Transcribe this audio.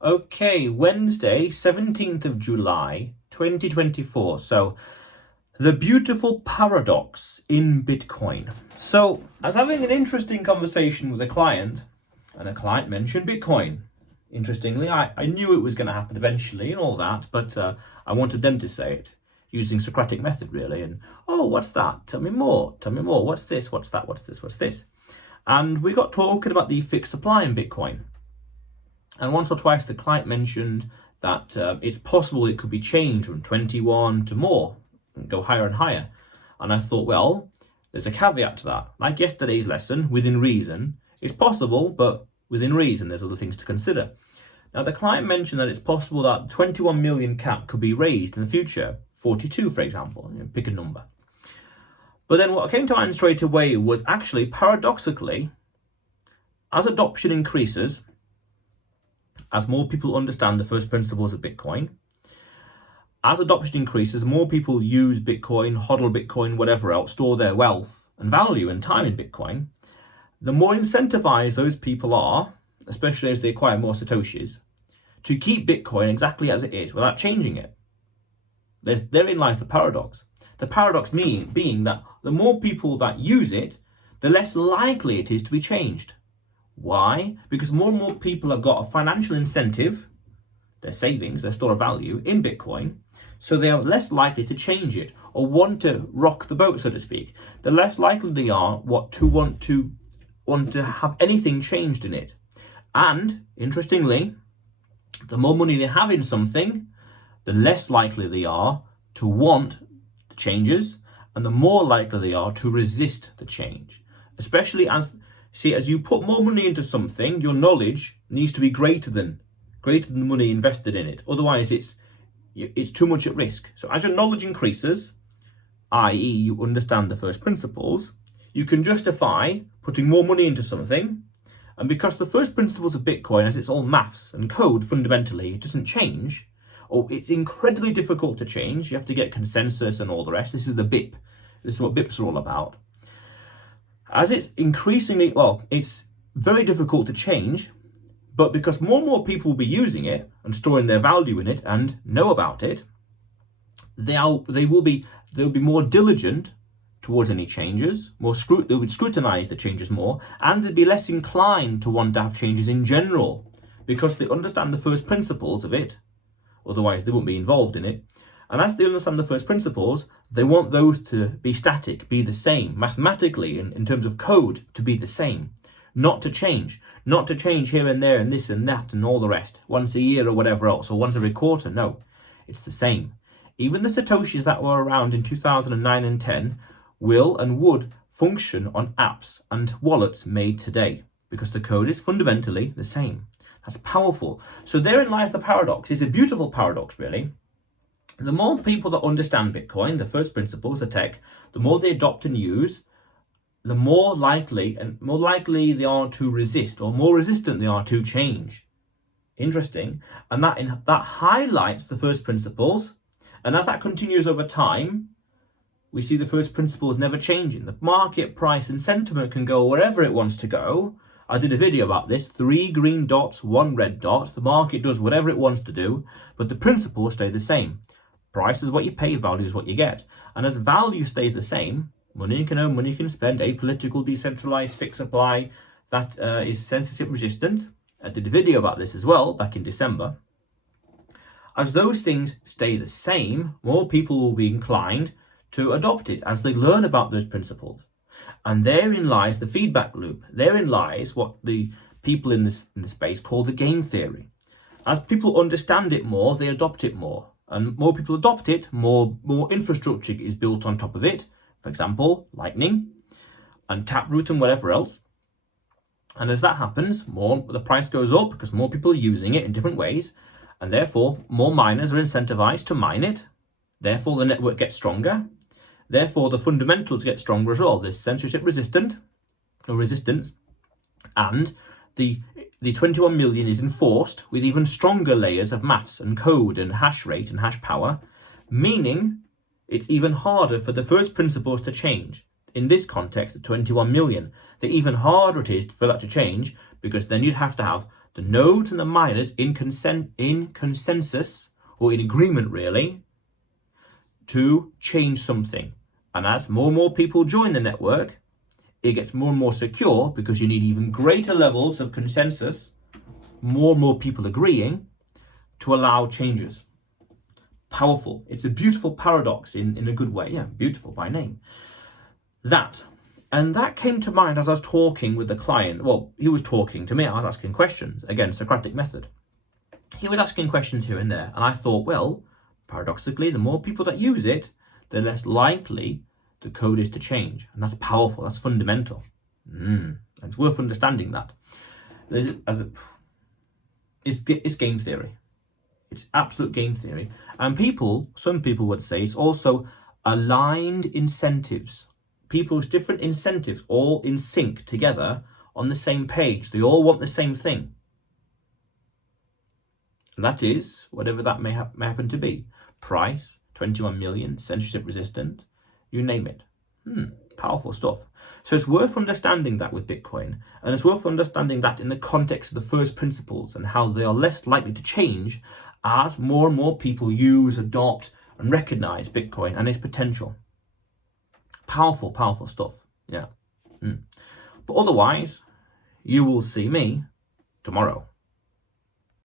Okay, Wednesday, 17th of July, 2024. So, the beautiful paradox in Bitcoin. So, I was having an interesting conversation with a client, and a client mentioned Bitcoin. Interestingly, I knew it was going to happen eventually and all that, but I wanted them to say it using Socratic method, really. And, oh, what's that? Tell me more. Tell me more. What's this? What's that? What's this? What's this? And we got talking about the fixed supply in Bitcoin. And once or twice the client mentioned that it's possible it could be changed from 21 to more, and go higher and higher. And I thought, well, there's a caveat to that. Like yesterday's lesson, within reason, it's possible, but within reason, there's other things to consider. Now, the client mentioned that it's possible that 21 million cap could be raised in the future, 42, for example, pick a number. But then what came to mind straight away was actually, paradoxically, as adoption increases, as more people understand the first principles of Bitcoin, as adoption increases, more people use Bitcoin, hodl Bitcoin, whatever else, store their wealth and value and time in Bitcoin, the more incentivized those people are, especially as they acquire more Satoshis, to keep Bitcoin exactly as it is without changing it. Therein lies the paradox. The paradox being that the more people that use it, the less likely it is to be changed. Why? Because more and more people have got a financial incentive, their savings, their store of value in Bitcoin, so they are less likely to change it or want to rock the boat, so to speak. The less likely they are want to have anything changed in it. And interestingly, the more money they have in something, the less likely they are to want the changes, and the more likely they are to resist the change. Especially as you put more money into something, your knowledge needs to be greater than the money invested in it. Otherwise, it's too much at risk. So as your knowledge increases, i.e. you understand the first principles, you can justify putting more money into something. And because the first principles of Bitcoin, as it's all maths and code, fundamentally, it doesn't change, or it's incredibly difficult to change. You have to get consensus and all the rest. This is the BIP. This is what BIPs are all about. As it's increasingly, it's very difficult to change, but because more and more people will be using it and storing their value in it and know about it, they'll be more diligent towards any changes, they would scrutinize the changes more, and they'd be less inclined to want to have changes in general because they understand the first principles of it. Otherwise, they wouldn't be involved in it. And as they understand the first principles, they want those to be static, be the same, mathematically, in terms of code, to be the same. Not to change here and there and this and that and all the rest, once a year or whatever else, or once every quarter. No, it's the same. Even the Satoshis that were around in 2009 and 10 will and would function on apps and wallets made today because the code is fundamentally the same. That's powerful. So therein lies the paradox. It's a beautiful paradox, really. The more people that understand Bitcoin, the first principles, the tech, the more they adopt and use, the more likely they are to resist, or more resistant they are to change. Interesting. And that highlights the first principles. And as that continues over time, we see the first principles never changing. The market price and sentiment can go wherever it wants to go. I did a video about this, 3 green dots, 1 red dot. The market does whatever it wants to do, but the principles stay the same. Price is what you pay, value is what you get. And as value stays the same, money you can earn, money you can spend, apolitical, decentralized, fixed supply, that is censorship resistant. I did a video about this as well back in December. As those things stay the same, more people will be inclined to adopt it as they learn about those principles. And therein lies the feedback loop. Therein lies what the people in the space call the game theory. As people understand it more, they adopt it more. And more people adopt it, more infrastructure is built on top of it. For example, Lightning and Taproot and whatever else. And as that happens, the price goes up because more people are using it in different ways. And therefore, more miners are incentivized to mine it. Therefore, the network gets stronger. Therefore, the fundamentals get stronger as well. There's censorship resistance, and the 21 million is enforced with even stronger layers of maths and code and hash rate and hash power, meaning it's even harder for the first principles to change. In this context, the 21 million, the even harder it is for that to change, because then you'd have to have the nodes and the miners in consensus, or in agreement really, to change something. And as more and more people join the network, it gets more and more secure because you need even greater levels of consensus, more and more people agreeing to allow changes. Powerful. It's a beautiful paradox in a good way. Yeah, beautiful by name. And that came to mind as I was talking with the client. Well, he was talking to me. I was asking questions. Again, Socratic method. He was asking questions here and there. And I thought, well, paradoxically, the more people that use it, the less likely the code is to change. And that's powerful. That's fundamental. It's worth understanding that. It's game theory. It's absolute game theory. And some people would say it's also aligned incentives. People's different incentives all in sync together on the same page. They all want the same thing. And that is whatever that may happen to be. Price, 21 million, censorship resistant, you name it. Powerful stuff. So it's worth understanding that with Bitcoin, and it's worth understanding that in the context of the first principles and how they are less likely to change as more and more people use, adopt, and recognize Bitcoin and its potential. Powerful, powerful stuff. Yeah. But otherwise, you will see me tomorrow.